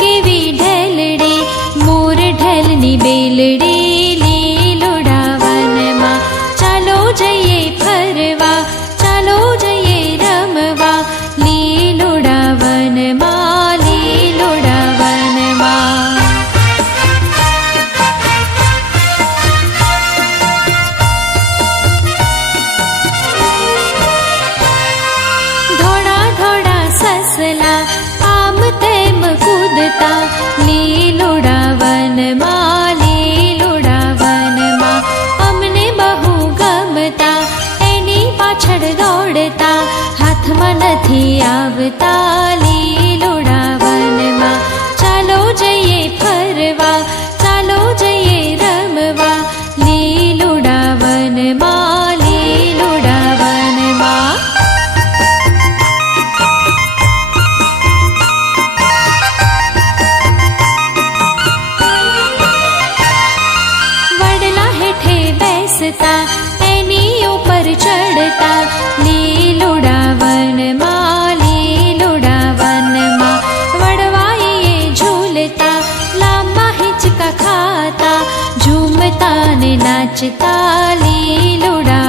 કેવી ઢેલડી, મોર ઢેલની બેલડી, લીલુડા વનમાં. ચાલો જઈએ ફરવા, ચાલો જઈએ રમવા, લીલુડા વનમાં, લીલુડા વનમાં. ધોળા ધોળા સસલા આમ તેમ કૂદતા, લીલુડા વનમાં, લીલુડા વનમાં. અમને બહુ ગમતા, એની પાછળ દોડતા, હાથમાં નથી આવતા, લીલુડા વનમાં. ચાલો જઈએ ફરવા, ચાલો જઈએ રમવા, લીલુડા વનમાં, લીલુડા વનમાં. વડલા હેઠે બેસતા, એની ઉપર ચડતા, લીલુડા વનમાં, લીલુડા વનમાં. વડવાઈએ ઝૂલતા, લાંબા હિંચકા ખાતા, ઝૂમતા ને નાચતા, લીલુડા